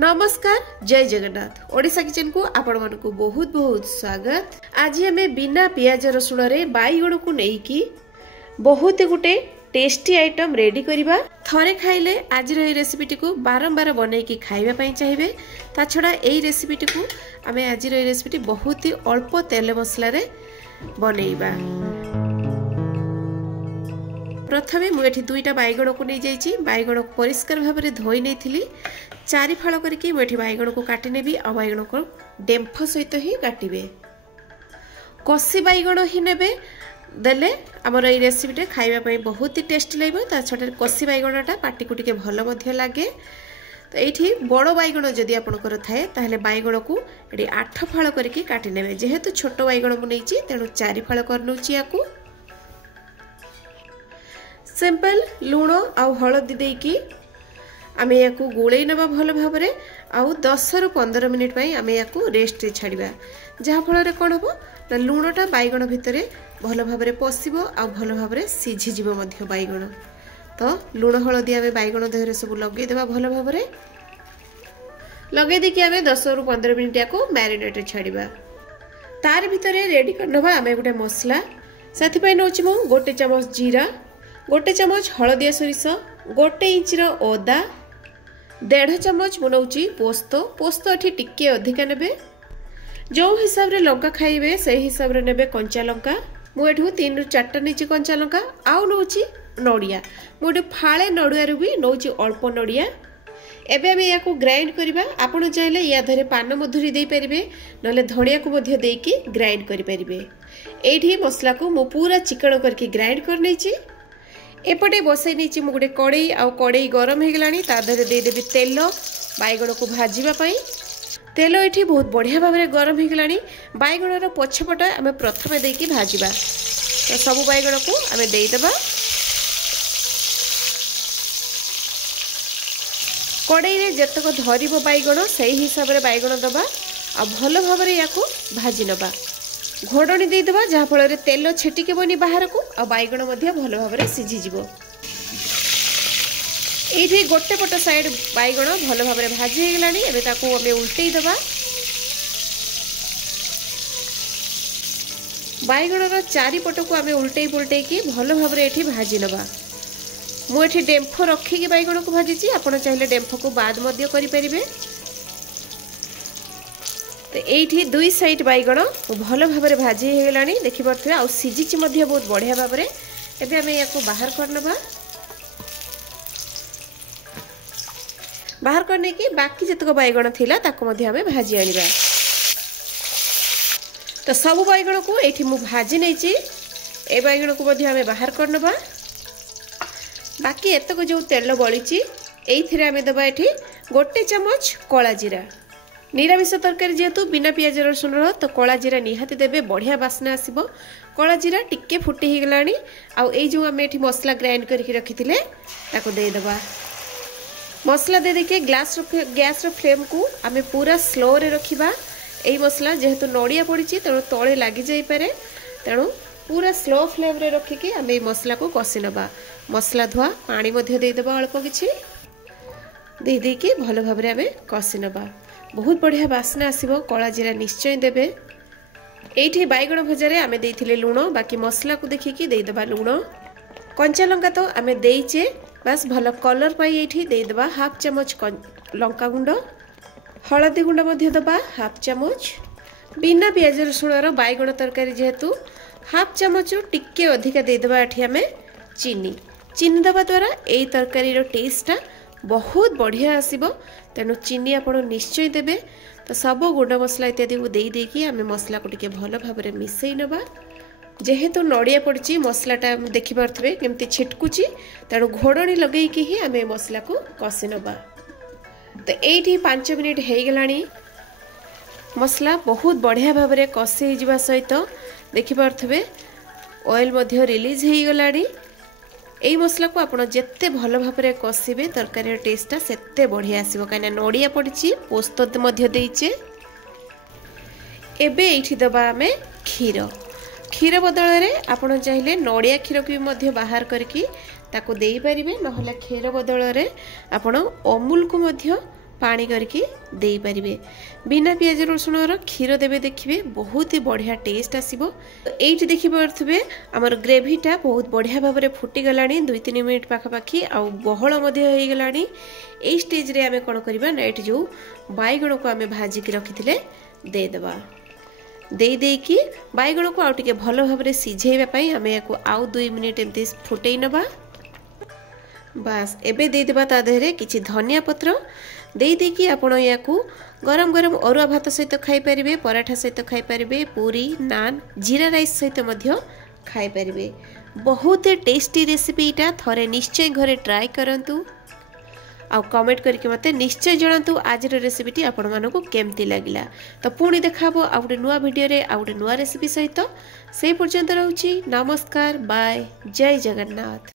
नमस्कार जय जगन्नाथ ओडिशा किचन को आपण मानकु बहुत बहुत स्वागत। आज हमें बिना पियाज रसुण रे बैगण को नेकी बहुत गुटे टेस्टी आइटम रेडी करिबा। थरे खाइले आज रो रेसिपीटी को बारंबार बनै की खाइबा पई चाहिबे। ता छडा एई रेसिपीटी को हमें आज रो रेसिपीटी बहुत ही अल्प तेल मसला रे बनैबा। प्रथमे मुझे दुईटा बैगण को नहीं जाइए। बैगण को परिष्कार भाव में धोई नहीं चारि फाड़ करके मुझे बैगण को काटी नेबी। आ बैगण को डेम्फ सहित ही काटिबे। कसी बैगण ही नेबे देले आमर ये रेसिपीटे खाइबा बहुत ही टेस्टी लगे। ता छटा कसी बैगणटा पाटी को टिके भल मध्य लागे। तो ये बड़ बैगण जदि आपंकर थाए ताहले बैगण को ये 8 फाड़ करके काटी नेबे। जेहेतु छोट बैगण को नहीं तेणु 4 फाड़ कर नौची याकू। सिंपल लुण आउ हलदी देकी आमे याकू गोळेई नबा भल भाव रे। आउ 10 रु 15 मिनिट पई आमे याकू रेस्ट रे छाड़िबा। जहा फल रे कोन हबो ना लुणटा बैगण भितरे भल भाव रे पसिबो आ भल भाव रे सिझी जिवो मध्य बैगण। तो लुण हलदी आमे बैगण देहरे सब लगे देबा भल भाव रे। लगे देकी आमे 10 रु 15 मिनिट याकू मैरिनेट रे छाड़िबा। तार भितरे रेडी करनबा आमे गुटे मसला। साथि पई नोची मु 1 चम्मच जीरा, 1 चम्मच हलदिया सोरिष, 1 इंच अदा, 1.5 चम्मच मुनौची पोस्त। पोस्त एठी टिके अधिका नेबे। जो हिसाब रे लंका खाइबे से हिसाब रे नेबे कंचा लंका। मु एठू 3 रु 4टा नीचे कंचा लंका। आउ नौची नडिया। मु एठू फाळे नडिया रु भी नौची अल्प नडिया। एबे हम याकू ग्राइंड करिबा। आपण चाहिले या धरे पान मधुरी देई परिबे नले धनिया को मध्य देकी ग्राइंड करि परिबे। एठी मसला को मु पूरा चिकन करके ग्राइंड कर नैची। एपटे बसई नहीं मुझे कड़ई आउ कड़ई गरम हो गलानी। तादरे देदेवी तेल बैगण को भाजवा पाई। तेल ये बहुत बढ़िया भाव में गरम हो गलानी। बैगणर पछपट आम प्रथम देकी भाजवा। तो सबू बैगण को आम देदेबा। कड़ई रे जतक धरिबो बैगण से हिसाब से बैगण दबा आ भल भाव में या भाजी नबा। घोड़नी देदेबा जहा फल तेल छेटिके बनी बाहर को आ बैगण मध्य भल भाव में सीझीजिवो। ये गोटे पट साइड बैगण भल भाव में भाजी हो गलानी। एबे ताकू आमे उल्टई दबा। बैगणर 4 पट को आमे उल्टई पुल्टई की भल भाव में एठी भाजी नबा। मु एठी डेम्फ रखिकी बैगण को भाजीची। आपण चाहिले डेम्फ को बाद मध्य करि परिबे। तो ये 2 साइड बैगण भल भाव में भाजी हो गलानी देखि परथुवे। आ सिझिची मध्य बहुत बढ़िया भाव में। एबे आमे याको बाहर करनबा। बाहर करने की बाकी जतक बैगण थिला ताको मध्य आमे भाजी आनिबा। तो सब बैगण को एठी मु भाजी नैची। ए बैगण को मध्य आमे बाहर करनबा। बाकी एतक जो तेल बळीची एइथिरे आमे दबा एठी 1 चम्मच कला जीरा। निरामिष तरकारी जेहेतु बिना पियाज रसुण तो कला जीरा निहाती देबे बढ़िया बास्ना आसीबो। कला जीरा टिके फुटी ही गलानी। आउ ए जो आमे एठी मसला ग्राइंड करके रखिथिले ताको दे दबा। मसला दे देके गैस रो फ्लेम को आमे पूरा स्लो रे रखिबा। एई मसला जेहेतु नडिया पड़ीची तेणु तळे लागि जाई पारे। तेणु पूरा स्लो फ्लेम रे रखिके आमे ए मसला को कसी नबा। मसला धुआ पानी मध्य दे दबा अल्प किछि दे देके भलो भाव रे आमे कसी नबा। बहुत बढ़िया बास्ना आसीबो। कला जीरा निश्चय देबे। एठी बैगण भजारे आमे देइथिले लुण। बाकी मसला को देखिकी दे दबा लुण। कंचा लंका तो आमे देइचे बस भलो कलर पाई। एठी दे दबा 1/2 चम्मच लंका गुंड। हलदी गुंड मध्य दबा 1/2 चम्मच। बिना पियाज रसुण रो बैगण तरकारी जेहेतु 1/2 चम्मच टिके अधिका दे दबा। एठी आमे चीनी दबा द्वारा एई तरकारी रो टेस्टटा बहुत बढ़िया आसीबो। तेणु चीनी आपण निश्चय देबे। तो सब गुंड मसला इत्यादि को देई देकी आमे मसला को टिके भल भाव में मिसई नबा। जेहेतु नडिया पड़ची मसलाटा देखि परथबे केमती छिटकुची। तेणु घोड़नी लगेकी ही आमे मसला को कसी नबा। तो एठी 5 मिनिट हे गलानी। मसला बहुत बढ़िया भाव में कसी जिबा सहित देखि परथबे ऑयल मध्य रिलीज हे गलानी। एई मसला को आपण जेते भल भाव में कसिबे तरकारी टेस्टा सेते बढ़िया आसीबो। काइना नडिया पड़ची पोस्त मध्य देइचे। एबे एठी दबा आमे क्षीर बदल रे आपण चाहिले नडिया क्षीर को मध्य बाहर करके ताको देई परिबे। नहले क्षीर बदल रे आपण अमूल को मध्य पानी करके दे पारिबे। बिना पियाज रसुण क्षीर देबे देखिए बहुत ही बढ़िया टेस्ट आसीबो। एइट देखि पारथुबे हमर ग्रेवीटा बहुत बढ़िया भाव में फुटी गलानी 2-3 मिनिट पाखापाखि आ बहल मध्य हो गलानी। एई स्टेज रे आमे कोन करबा ना एठी जो बैगण को आमे भाजी की रखिथिले दे देबा। दे देकी बैगण को आउ टिके भलो भाव में सिझेइबा पई हमें याको आउ 2 मिनिट एमती फुटेई नबा। बास एबे दे देबा ता देहरे किछि धनिया पत्र दे देकी आपण याकू गरम गरम अरुआ भात सहित खाई परिबे, पराठा सहित खाई परिबे, पूरी नान जीरा राइस सहित मध्य खाई परिबे। बहुत टेस्टी रेसिपी इटा थरे निश्चय घरे ट्राई करंतु आ कमेंट करके मते निश्चय जणातु आज रेसिपीटी आपण मानको केमती लागिला। तो पुणी देखाबो आ गुटे नुआ वीडियो रे आ गुटे नुआ रेसिपी सहित। से पर्यंत रहउची नमस्कार बाय जय जगन्नाथ।